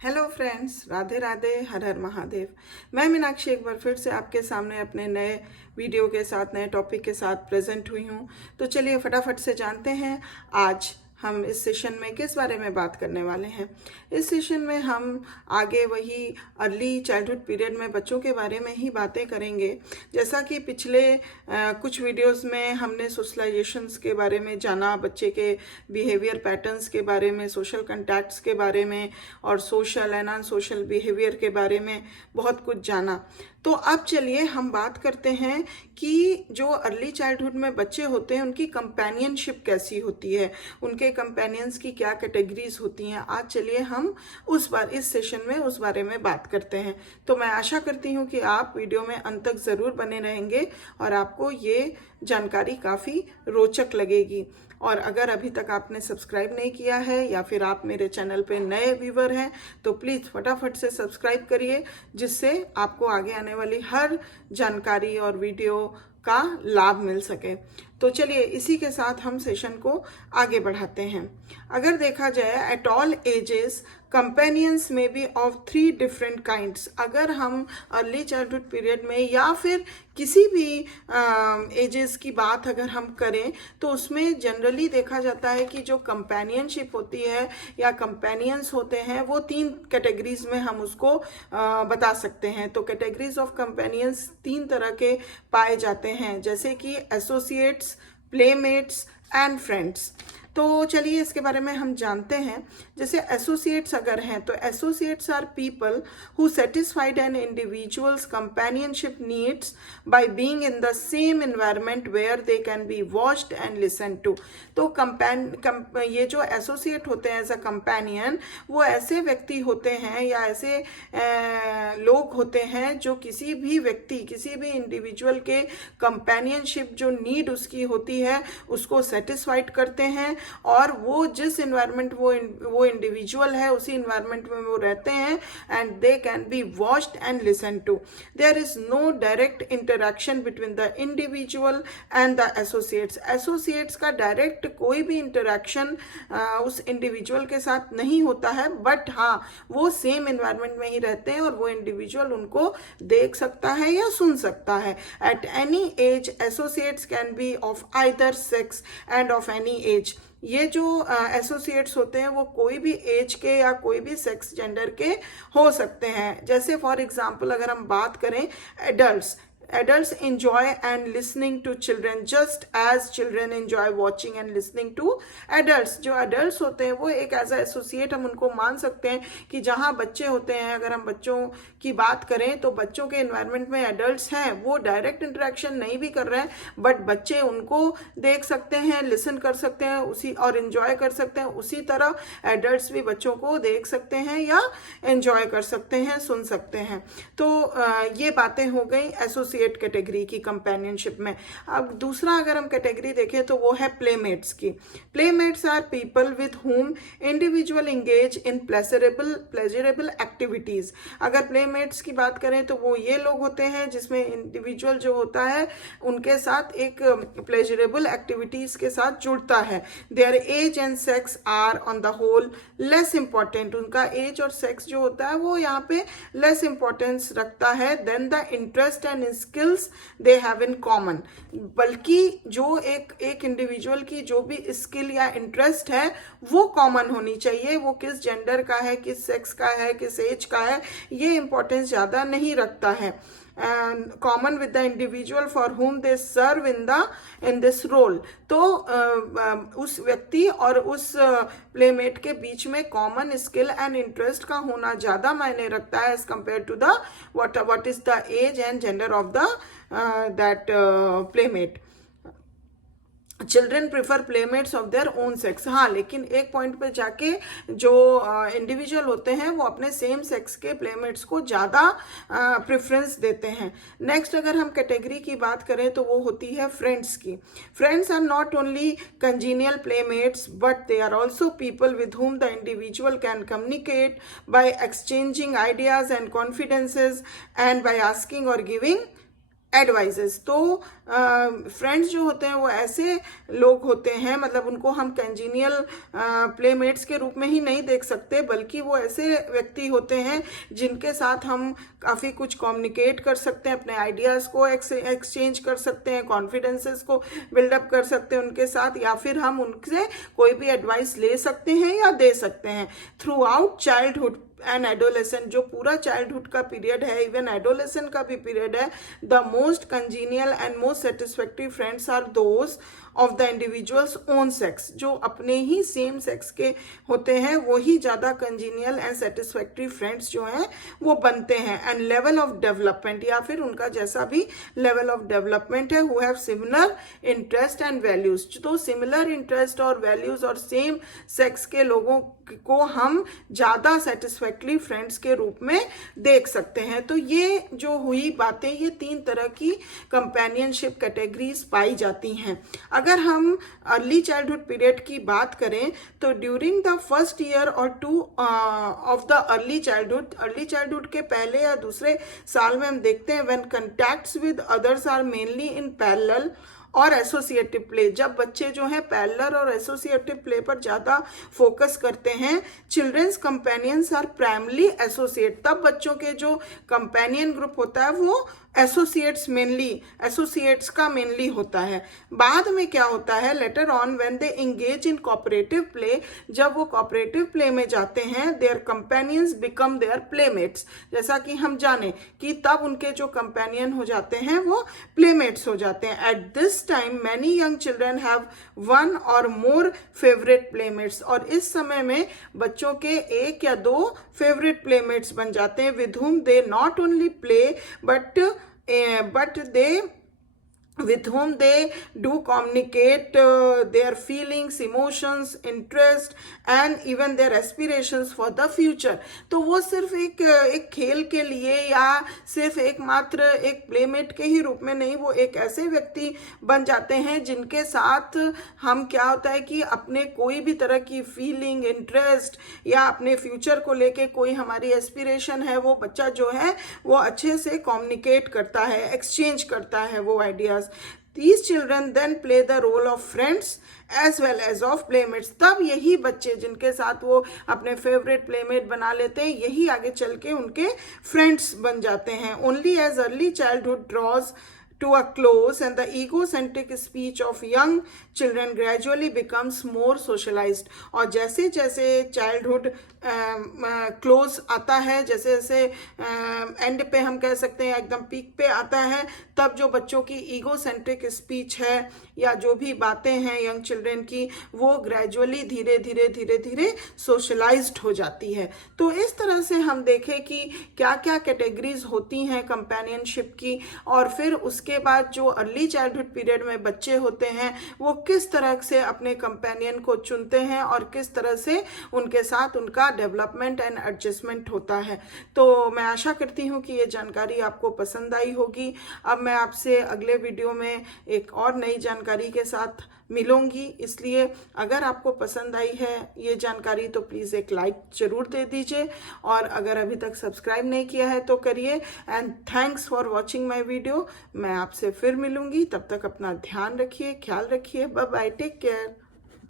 Hello friends, Radhe Radhe, हर हर महादेव। मैं मीनाक्षी एक बार फिर से आपके सामने अपने नए वीडियो के साथ, नए टॉपिक के साथ प्रेजेंट हुई हूँ। तो चलिए फटाफट से जानते हैं आज हम इस सेशन में किस बारे में बात करने वाले हैं। इस सेशन में हम आगे वही अर्ली चाइल्डहुड पीरियड में बच्चों के बारे में ही बातें करेंगे। जैसा कि पिछले कुछ वीडियोस में हमने सोशलाइजेशंस के बारे में जाना, बच्चे के बिहेवियर पैटर्न्स के बारे में, सोशल कंटैक्ट्स के बारे में और social and unsocial behaviour के बारे में बहुत कुछ जाना। तो अब चलिए हम बात करते हैं कि जो अर्ली चाइल्डहुड में बच्चे होते हैं उनकी कंपेनियनशिप कैसी होती है, उनके कंपेनियंस की क्या कैटेगरीज होती हैं। आज चलिए हम इस सेशन में उस बारे में बात करते हैं। तो मैं आशा करती हूँ कि आप वीडियो में अंत तक ज़रूर बने रहेंगे और आपको ये जानकारी काफ़ी रोचक लगेगी। और अगर अभी तक आपने सब्सक्राइब नहीं किया है या फिर आप मेरे चैनल पे नए व्यूवर हैं तो प्लीज़ फटाफट से सब्सक्राइब करिए, जिससे आपको आगे आने वाली हर जानकारी और वीडियो का लाभ मिल सके। तो चलिए इसी के साथ हम सेशन को आगे बढ़ाते हैं। अगर देखा जाए, एट ऑल एजेस कंपेनियंस में बी ऑफ 3 डिफरेंट काइंड्स। अगर हम अर्ली चाइल्डहुड पीरियड में या फिर किसी भी एजेस की बात अगर हम करें तो उसमें जनरली देखा जाता है कि जो कंपेनियनशिप होती है या कंपेनियंस होते हैं वो 3 कैटेगरीज में हम उसको बता सकते हैं। तो कैटेगरीज ऑफ कंपेनियंस 3 तरह के पाए जाते हैं, जैसे कि एसोसिएट्स, प्लेमेट्स एंड फ्रेंड्स। तो चलिए इसके बारे में हम जानते हैं। जैसे एसोसिएट्स अगर हैं तो associates are people who satisfied an individuals companionship needs by being in the same environment where they can be watched and listen to. तो ये जो एसोसिएट होते हैं एज अ कंपेनियन, वो ऐसे व्यक्ति होते हैं या ऐसे लोग होते हैं जो किसी भी व्यक्ति, किसी भी इंडिविजुअल के कंपेनियनशिप जो नीड उसकी होती है उसको सेटिस्फाइड करते हैं और वो जिस इन्वायरमेंट वो इंडिविजुअल है उसी इन्वायरमेंट में वो रहते हैं and they can be watched and listen to. There is no direct interaction between the individual and the associates. Associates का डायरेक्ट कोई भी इंटरेक्शन उस इंडिविजुअल के साथ नहीं होता है, बट हाँ वो सेम इन्वायरमेंट में ही रहते हैं और वो इंडिविजुअल उनको देख सकता है या सुन सकता है। At any as associates can be of either sex end of any as. ये जो एसोसिएट्स होते हैं वो कोई भी एज के या कोई भी सेक्स जेंडर के हो सकते हैं। जैसे फॉर एग्जांपल अगर हम बात करें adults enjoy and listening to children just as children enjoy watching and listening to adults। जो adults होते हैं वो एक एज एसोसिएट हम उनको मान सकते हैं कि जहाँ बच्चे होते हैं, अगर हम बच्चों की बात करें तो बच्चों के एनवायरनमेंट में एडल्ट्स हैं, वो डायरेक्ट इंटरेक्शन नहीं भी कर रहे हैं बट बच्चे उनको देख सकते हैं, लिसन कर सकते हैं उसी और एंजॉय कर सकते हैं। उसी तरह एडल्ट्स भी बच्चों को देख सकते हैं या एंजॉय कर सकते हैं, सुन सकते हैं। तो ये बातें हो गई एसोसिएट कैटेगरी की कंपेनियनशिप में। अब दूसरा अगर हम कैटेगरी देखें तो वो है प्लेमेट्स की। Playmates are people with whom individual engage in pleasurable activities. अगर प्लेमेट्स की बात करें तो वो ये लोग होते हैं जिसमें इंडिविजुअल जो होता है उनके साथ एक प्लेजरेबल एक्टिविटीज के साथ जुड़ता है। Their age and sex are on the whole less important. उनका एज और सेक्स जो होता है वो यहाँ पे लेस इंपॉर्टेंस रखता है than the interest and skills they have in common. बल्कि जो एक इंडिविजुअल की जो भी स्किल या इंटरेस्ट है वो कॉमन होनी चाहिए। वो किस जेंडर का है, किस सेक्स का है, किस एज का है, ये इंपॉर्टेंस ज़्यादा नहीं रखता है। Common with the individual for whom they serve in this role. तो उस व्यक्ति और उस प्लेमेट के बीच में कॉमन स्किल एंड इंटरेस्ट का होना ज़्यादा मायने रखता है as compare to the what is the age and gender of the that playmate। Children prefer playmates of their own sex. हाँ, लेकिन एक पॉइंट पे जाके जो इंडिविजुअल होते हैं वो अपने सेम सेक्स के प्लेमेट्स को ज़्यादा प्रेफरेंस देते हैं। नेक्स्ट अगर हम कैटेगरी की बात करें तो वो होती है फ्रेंड्स की। Friends are not only congenial playmates but they are also people with whom the individual can communicate by exchanging ideas and confidences and by asking or giving advises. तो फ्रेंड्स जो होते हैं वो ऐसे लोग होते हैं, मतलब उनको हम कंजीनियल प्लेमेट्स के रूप में ही नहीं देख सकते, बल्कि वो ऐसे व्यक्ति होते हैं जिनके साथ हम काफ़ी कुछ कम्युनिकेट कर सकते हैं, अपने आइडियाज़ को एक्सचेंज कर सकते हैं, कॉन्फिडेंसेस को बिल्डअप कर सकते हैं उनके साथ, या फिर हम उनसे कोई भी एडवाइस ले सकते हैं या दे सकते हैं। Through out childhood and adolescent, जो पूरा चाइल्डहुड का पीरियड है, इवन एडोलेसेंट का भी पीरियड है, the most congenial and most satisfactory friends are those of the individuals own sex. जो अपने ही सेम सेक्स के होते हैं वही ज़्यादा कंजीनियल एंड सेटिस्फैक्टरी फ्रेंड्स जो हैं वो बनते हैं। एंड लेवल ऑफ डेवलपमेंट, या फिर उनका जैसा भी लेवल ऑफ डेवलपमेंट है, who have similar interest and values. तो सिमिलर इंटरेस्ट और वैल्यूज और सेम सेक्स के लोगों को हम ज़्यादा सेटिस्फैक्टरी फ्रेंड्स के रूप में देख सकते हैं। तो ये जो हुई बातें, ये 3 तरह की कंपेनियनशिप कैटेगरीज पाई जाती हैं। अगर हम अर्ली चाइल्डहुड पीरियड की बात करें तो ड्यूरिंग द फर्स्ट ईयर और 2 ऑफ द अर्ली चाइल्डहुड के पहले या दूसरे साल में हम देखते हैं when contacts with others are mainly in parallel और एसोसिएटिव प्ले। जब बच्चे जो हैं पैरेलल और एसोसिएटिव प्ले पर ज़्यादा फोकस करते हैं, childrens companions are primarily associate. तब बच्चों के जो कंपेनियन ग्रुप होता है वो एसोसिएट्स का मेनली होता है। बाद में क्या होता है, later on when they engage in cooperative play, जब वो कोऑपरेटिव प्ले में जाते हैं, their companions become their playmates. जैसा कि हम जाने कि तब उनके जो कंपेनियन हो जाते हैं वो प्लेमेट्स हो जाते हैं। At this time many young children have 1 और मोर फेवरेट प्लेमेट्स। और इस समय में बच्चों के 1 या 2 फेवरेट प्लेमेट्स बन जाते हैं, with whom they not only play with whom they do communicate their feelings, emotions, interest and even their aspirations for the future। तो वो सिर्फ एक खेल के लिए या सिर्फ एकमात्र एक प्लेमेट के ही रूप में नहीं, वो एक ऐसे व्यक्ति बन जाते हैं जिनके साथ हम क्या होता है कि अपने कोई भी तरह की फीलिंग, इंटरेस्ट या अपने फ्यूचर को लेके कोई हमारी एस्पिरेशन है, वो बच्चा जो है वो अच्छे से कम्युनिकेट करता है, एक्सचेंज करता है वो ideas. These children then play the role of friends as well as of playmates। तब यही बच्चे जिनके साथ वो अपने फेवरेट प्लेमेट बना लेते हैं, यही आगे चल के उनके फ्रेंड्स बन जाते हैं। Only as early childhood draws to a close and the egocentric speech of young children gradually becomes more socialized। और जैसे जैसे चाइल्डहुड क्लोज आता है, जैसे जैसे एंड पे हम कह सकते हैं एकदम पीक पे आता है, तब जो बच्चों की ईगोसेंट्रिक स्पीच है या जो भी बातें हैं यंग चिल्ड्रन की, वो ग्रेजुअली धीरे धीरे सोशलाइज्ड हो जाती है। तो इस तरह से हम देखें कि क्या क्या कैटेगरीज होती हैं कंपेनियनशिप की, और फिर उसके बाद जो अर्ली चाइल्डहुड पीरियड में बच्चे होते हैं वो किस तरह से अपने कंपेनियन को चुनते हैं और किस तरह से उनके साथ उनका डेवलपमेंट एंड एडजस्टमेंट होता है। तो मैं आशा करती हूँ कि ये जानकारी आपको पसंद आई होगी। अब मैं आपसे अगले वीडियो में एक और नई जानकारी के साथ मिलूंगी, इसलिए अगर आपको पसंद आई है ये जानकारी तो प्लीज़ एक लाइक ज़रूर दे दीजिए, और अगर अभी तक सब्सक्राइब नहीं किया है तो करिए। And thanks for watching my video. मैं आपसे फिर मिलूंगी, तब तक अपना ध्यान रखिए, ख्याल रखिए। Bye bye, take care.